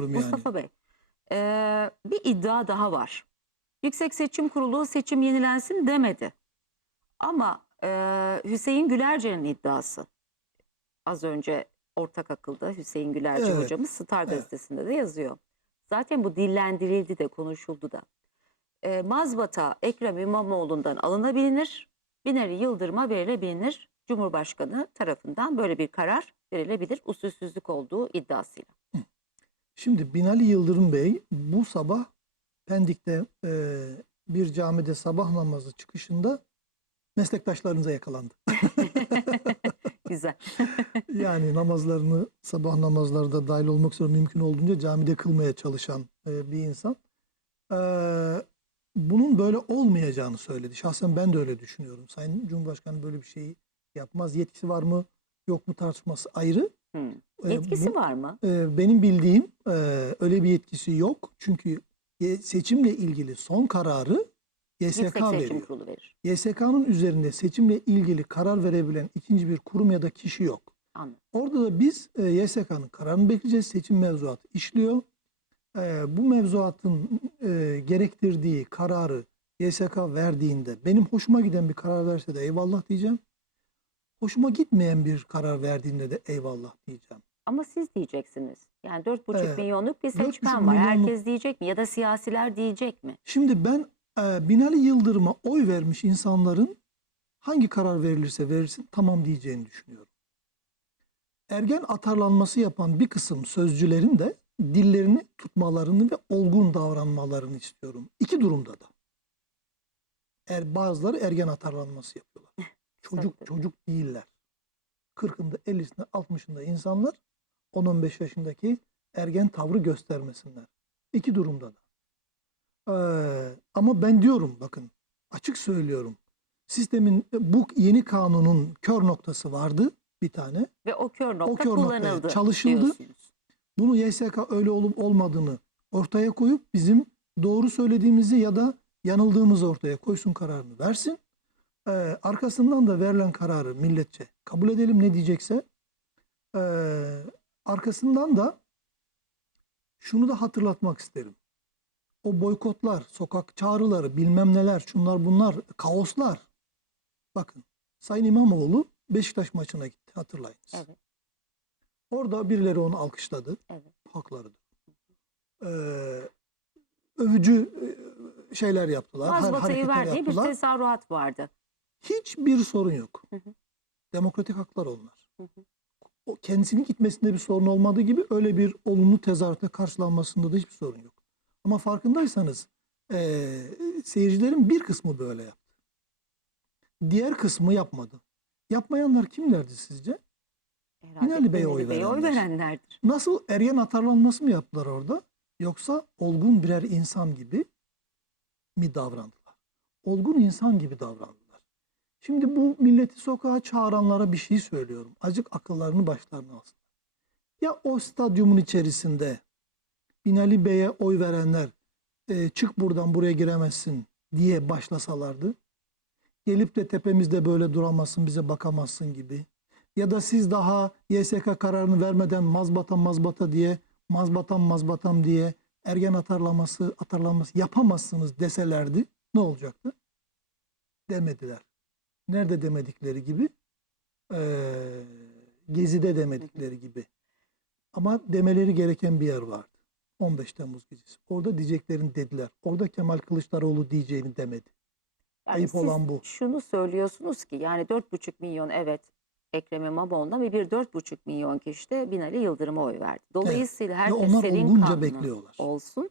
yani. Mustafa Bey, eee, bir iddia daha var. Yüksek Seçim Kurulu seçim yenilensin demedi. Ama eee, Hüseyin Gülerce'nin iddiası. Az önce ortak akılda Hüseyin Gülerce Evet, hocamız Star evet. gazetesinde de yazıyor. Zaten bu dillendirildi de konuşuldu da. Eee mazbata Ekrem İmamoğlu'ndan alınabilir, Binali Yıldırım'a verilebilir. Cumhurbaşkanı tarafından böyle bir karar verilebilir usulsüzlük olduğu iddiasıyla. Şimdi Binali Yıldırım Bey bu sabah Pendik'te e, bir camide sabah namazı çıkışında meslektaşlarınıza yakalandı. Güzel. Yani namazlarını sabah namazlarda dahil olmak üzere mümkün olduğunca camide kılmaya çalışan e, bir insan. E, bunun böyle olmayacağını söyledi. Şahsen ben de öyle düşünüyorum. Sayın Cumhurbaşkanı böyle bir şeyi yapmaz. Yetkisi var mı yok mu tartışması ayrı. Hmm. Yetkisi bu- var mı? e, benim bildiğim e, öyle bir yetkisi yok. Çünkü seçimle ilgili son kararı YSK Yüksek Seçim veriyor. Kurulu verir. YSK'nın üzerinde seçimle ilgili karar verebilen ikinci bir kurum ya da kişi yok. Anladım. Orada da biz e, YSK'nın kararını bekleyeceğiz. Seçim mevzuatı işliyor. Bu mevzuatın gerektirdiği kararı YSK verdiğinde benim hoşuma giden bir karar verse de eyvallah diyeceğim. Hoşuma gitmeyen bir karar verdiğinde de eyvallah diyeceğim. Ama siz diyeceksiniz. Yani 4,5 Evet. milyonluk bir 4,5 seçmen var. milyonluk- Herkes diyecek mi? Ya da siyasiler diyecek mi? Şimdi ben e, Binali Yıldırım'a oy vermiş insanların hangi karar verilirse verilsin tamam diyeceğini düşünüyorum. Ergen atarlanması yapan bir kısım sözcülerin de dillerini tutmalarını ve olgun davranmalarını istiyorum. İki durumda da. Er, bazıları ergen atarlanması yapıyorlar. Çocuk çocuk değiller. 40'ında, 50'sinde, 60'ında insanlar 10-15 yaşındaki ergen tavrı göstermesinler. İki durumda da. Ee, ama ben diyorum bakın açık söylüyorum. Sistemin bu yeni kanunun kör noktası vardı bir tane. Ve o kör nokta kör noktaya kullanıldı çalışıldı. diyorsunuz. Bunu YSK öyle olup olmadığını ortaya koyup bizim doğru söylediğimizi ya da yanıldığımızı ortaya koysun kararını versin. Ee, arkasından da verilen kararı milletçe kabul edelim ne diyecekse. Ee, arkasından da şunu da hatırlatmak isterim. O boykotlar, sokak çağrıları, bilmem neler, şunlar bunlar, kaoslar. Bakın Sayın İmamoğlu Beşiktaş maçına gitti hatırlayınız. Evet. Orada birileri onu alkışladı. Evet. Haklarıdır. Ee, övücü e, şeyler yaptılar. Mazbatayı hareketler verdiği bir tezahürat vardı. Hiçbir sorun yok. Hı hı. Demokratik haklar onlar. Hı hı. O kendisinin gitmesinde bir sorun olmadığı gibi öyle bir olumlu tezahüratle karşılanmasında da hiçbir sorun yok. Ama farkındaysanız eee, seyircilerin bir kısmı böyle yaptı. Diğer kısmı yapmadı. Yapmayanlar kimlerdi sizce? Herhalde Binali Bey'e oy Bey'e oy verenler. verenlerdir. Nasıl ergen atarlanması mı yaptılar orada? Yoksa olgun birer insan gibi mi davrandılar? Olgun insan gibi davrandılar. Şimdi bu milleti sokağa çağıranlara bir şey söylüyorum. Acık akıllarını başlarına alsın. Ya o stadyumun içerisinde Binali Bey'e oy verenler "E, çık buradan buraya giremezsin diye başlasalardı. Gelip de tepemizde böyle duramazsın bize bakamazsın gibi ya da siz daha YSK kararını vermeden mazbata mazbata diye mazbatam mazbatam diye ergen atarlaması atarlanması yapamazsınız deselerdi ne olacaktı? Demediler. Nerede demedikleri gibi? Ee, gezide demedikleri gibi. Ama demeleri gereken bir yer vardı. 15 Temmuz gecesi. Orada diyeceklerini dediler. Orada Kemal Kılıçdaroğlu diyeceğini demedi. Yani Ayıp olan bu. şunu söylüyorsunuz ki yani 4,5 milyon evet Ekrem İmamoğlu'na ve bir 4,5 milyon kişi de Binali Yıldırım'a oy verdi. Dolayısıyla Ve herkes olgunca kanunu bekliyorlar. olsun.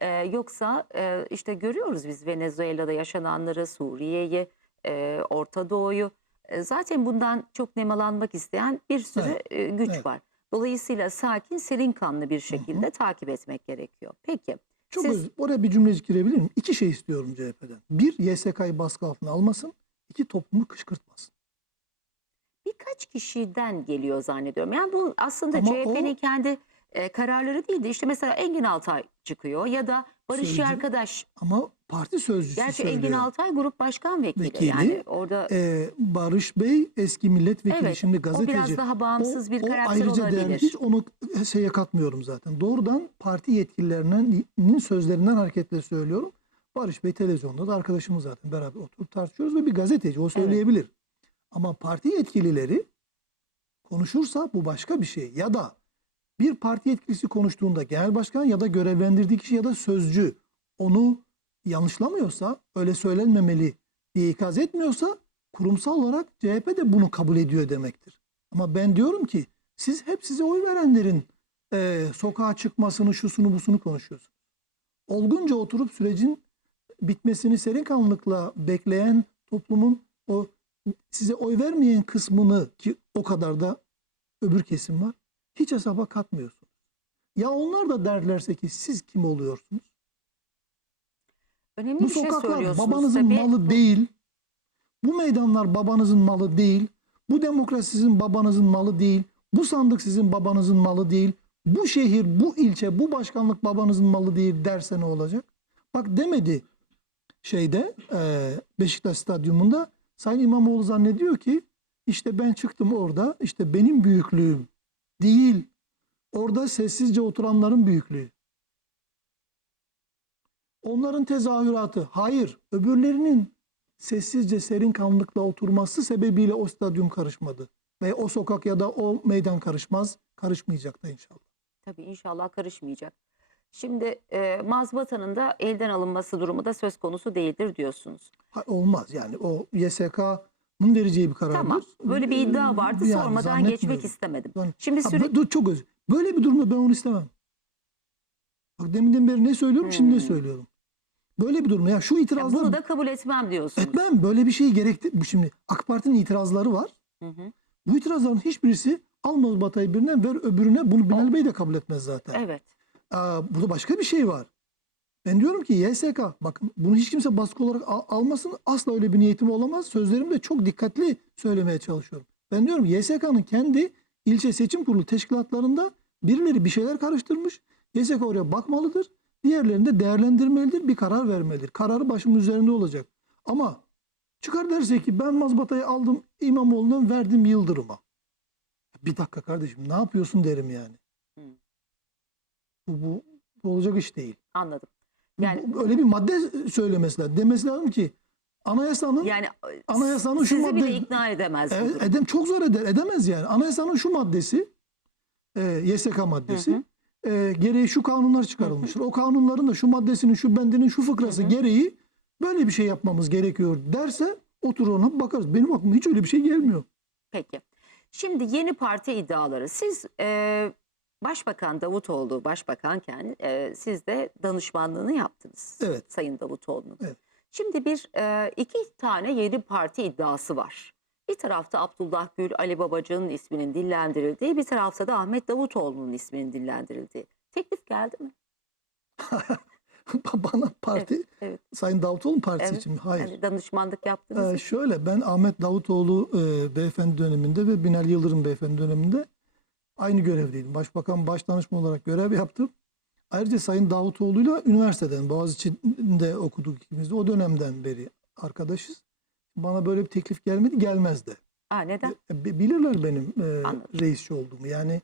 Ee, yoksa e, işte görüyoruz biz Venezuela'da yaşananları, Suriye'yi, e, Orta Doğu'yu. E, zaten bundan çok nemalanmak isteyen bir sürü Evet, e, güç evet. var. Dolayısıyla sakin, serin kanlı bir şekilde takip etmek gerekiyor. Peki. Çok Siz- öz- oraya bir cümlecik girebilir miyim? İki şey istiyorum CHP'den. Bir, YSK'yı baskı altına almasın. İki, toplumu kışkırtmasın. birkaç kişiden geliyor zannediyorum. Yani bu aslında CHP'nin o- kendi e, kararları değil de işte mesela Engin Altay çıkıyor ya da Barış Sözcü. arkadaş. Ama parti sözcüsü Gerçi söylüyor. Engin Altay grup başkan vekili. Vekili. Yani orada Ee, Barış Bey eski milletvekili evet şimdi o gazeteci. biraz daha bağımsız bir o karakter ayrıca olabilir. değerli. Hiç onu şeye katmıyorum zaten. Doğrudan parti yetkililerinin sözlerinden hareketle söylüyorum. Barış Bey televizyonda da arkadaşımız zaten beraber oturup tartışıyoruz ve bir gazeteci o söyleyebilir. Ama parti yetkilileri konuşursa bu başka bir şey. Ya da bir parti yetkilisi konuştuğunda genel başkan ya da görevlendirdiği kişi ya da sözcü onu yanlışlamıyorsa öyle söylenmemeli diye ikaz etmiyorsa kurumsal olarak CHP de bunu kabul ediyor demektir. Ama ben diyorum ki siz hep size oy verenlerin eee, sokağa çıkmasını, şusunu, busunu konuşuyorsunuz. Olgunca oturup sürecin bitmesini serin kanlılıkla bekleyen toplumun o size oy vermeyen kısmını ki o kadar da öbür kesim var. Hiç hesaba katmıyorsunuz. Ya onlar da derlerse ki siz kim oluyorsunuz? Önemli Bu bir şey sokaklar söylüyorsunuz babanızın tabii. malı değil. Bu meydanlar babanızın malı değil. Bu demokrasi sizin babanızın malı değil. Bu sandık sizin babanızın malı değil. Bu şehir, bu ilçe, bu başkanlık babanızın malı değil derse ne olacak? Bak demedi şeyde eee, Beşiktaş stadyumunda Sayın İmamoğlu zannediyor ki işte ben çıktım orada işte benim büyüklüğüm değil. Orada sessizce oturanların büyüklüğü. Onların tezahüratı. Hayır. Öbürlerinin sessizce serin kanlılıkla oturması sebebiyle o stadyum karışmadı. Ve o sokak ya da o meydan karışmaz. Karışmayacak da inşallah. Tabii inşallah karışmayacak. Şimdi e, mazbatanın da elden alınması durumu da söz konusu değildir diyorsunuz. Ha, olmaz yani o YSK'nın vereceği bir karardır. Tamam. Böyle bir iddia vardı. Yani Sormadan geçmek istemedim. Yani- Şimdi Ha, süre... bu- dur, çok özür. Böyle bir durumda ben onu istemem. Bak deminden beri ne söylüyorum şimdi ne Hmm. söylüyorum. Böyle bir durumda ya şu Ya itirazlar bunu da kabul etmem diyorsunuz. etmem böyle bir şey gerekti. Bu Şimdi AK Parti'nin itirazları var. Hı hı. Bu itirazların hiçbirisi almaz Batay'ı birine ver öbürüne bunu Binali Bey de kabul etmez zaten. Evet. Aa, burada başka bir şey var. Ben diyorum ki YSK bakın bunu hiç kimse baskı olarak al- almasın asla öyle bir niyetim olamaz. Sözlerimi de çok dikkatli söylemeye çalışıyorum. Ben diyorum YSK'nın kendi ilçe seçim kurulu teşkilatlarında birileri bir şeyler karıştırmış. YSK oraya bakmalıdır. Diğerlerini de değerlendirmelidir. Bir karar vermelidir. Kararı başımın üzerinde olacak. Ama çıkar derse ki ben mazbatayı aldım İmamoğlu'ndan verdim Yıldırım'a. Bir dakika kardeşim ne yapıyorsun derim yani. Bu, bu, bu olacak iş değil. Anladım. Yani öyle bir madde söylemesi lazım. Demesi lazım ki anayasanın yani e, Anayasanın şu sizi bile madde- ikna edemez bu durum. edem çok zor eder, edemez yani. Anayasanın şu maddesi e, YSK maddesi Hı hı. e, gereği şu kanunlar çıkarılmıştır. O kanunların da şu maddesinin şu bendinin şu fıkrası gereği böyle bir şey yapmamız gerekiyor derse oturur ona bakarız. Benim aklıma hiç öyle bir şey gelmiyor. Peki. Şimdi yeni parti iddiaları. Siz e, Başbakan Davutoğlu başbakanken e, siz de danışmanlığını yaptınız. Evet. Sayın Davutoğlu'nun. Evet. Şimdi bir e, iki tane yeni parti iddiası var. Bir tarafta Abdullah Gül, Ali Babacan'ın isminin dillendirildiği, bir tarafta da Ahmet Davutoğlu'nun isminin dillendirildiği. Teklif geldi mi? Bana parti evet. Sayın Davutoğlu partisi Evet, için mi? Hayır. Yani danışmanlık yaptınız. Ee, şöyle ben Ahmet Davutoğlu e, beyefendi döneminde ve Binali Yıldırım beyefendi döneminde aynı görevdeydim. Başbakan baş danışman olarak görev yaptım. Ayrıca Sayın Davutoğlu'yla üniversiteden Boğaziçi'nde okuduk ikimiz de. O dönemden beri arkadaşız. Bana böyle bir teklif gelmedi, gelmez de. Aa, neden? E, bi- Bilirler benim e, Anladım. reisçi olduğumu. Yani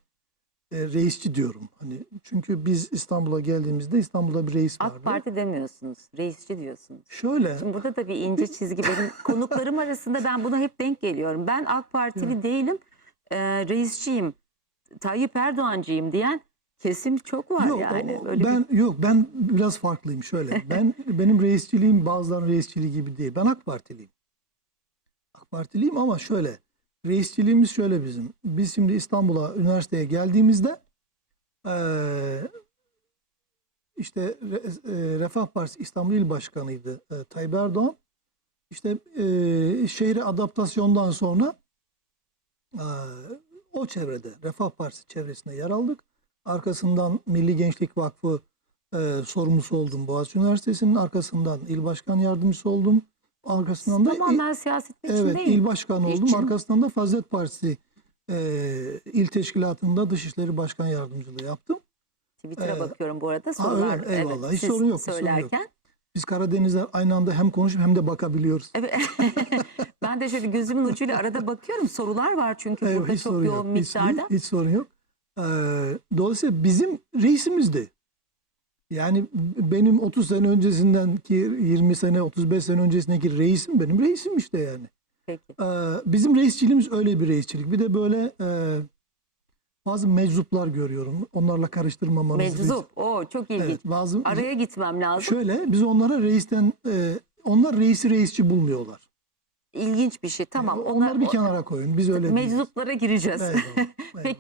e, reisçi diyorum. Hani çünkü biz İstanbul'a geldiğimizde İstanbul'da bir reis vardı. AK Parti demiyorsunuz. Reisçi diyorsunuz. Şöyle Şimdi burada da bir ince çizgi benim konuklarım arasında ben buna hep denk geliyorum. Ben AK Partili değilim, e, reisçiyim, Tayyip Erdoğancıyım diyen kesim çok var Yok, yani. o- Böyle bir- ben yok ben biraz farklıyım şöyle. Ben benim reisçiliğim bazıların reisçiliği gibi değil. Ben AK Partiliyim. AK Partiliyim ama şöyle. Reisçiliğimiz şöyle bizim. Biz şimdi İstanbul'a üniversiteye geldiğimizde işte Refah Partisi İstanbul İl Başkanı'ydı eee, Tayyip Erdoğan. İşte eee şehre adaptasyondan sonra o çevrede Refah Partisi çevresinde yer aldık. Arkasından Milli Gençlik Vakfı e, sorumlusu oldum Boğaziçi Üniversitesi'nin. Arkasından il başkan yardımcısı oldum. Arkasından da Tamamen siyasetin evet içindeyim. il başkanı oldum. İçin- Arkasından da Fazilet Partisi Ee, il teşkilatında Dışişleri Başkan Yardımcılığı yaptım. Twitter'a Ee, bakıyorum bu arada. Sorular, mi? Eyvallah. Hiç siz sorun yok, hiç sorun yok. Söylerken. Biz Karadeniz'e aynı anda hem konuşup hem de bakabiliyoruz. Evet. ben de şöyle gözümün ucuyla arada bakıyorum. Sorular var çünkü Evet, burada hiç çok sorun yoğun yok. Hiç, miktarda. hiç sorun yok. Ee, dolayısıyla bizim reisimizdi. Yani benim 30 sene öncesinden ki 20 sene 35 sene öncesindeki reisim benim reisim işte yani. Peki. Ee, bizim reisçiliğimiz öyle bir reisçilik. Bir de böyle e, bazı meczuplar görüyorum. Onlarla karıştırmamanız. Meczup. O çok ilginç. Evet, bazı Araya gitmem lazım. şöyle biz onlara reisten e, onlar reisi reisçi bulmuyorlar. İlginç bir şey. Tamam. Ee, onları bir kenara koyun. Biz öyle. Meczuplara gireceğiz. Eyvallah, eyvallah. Peki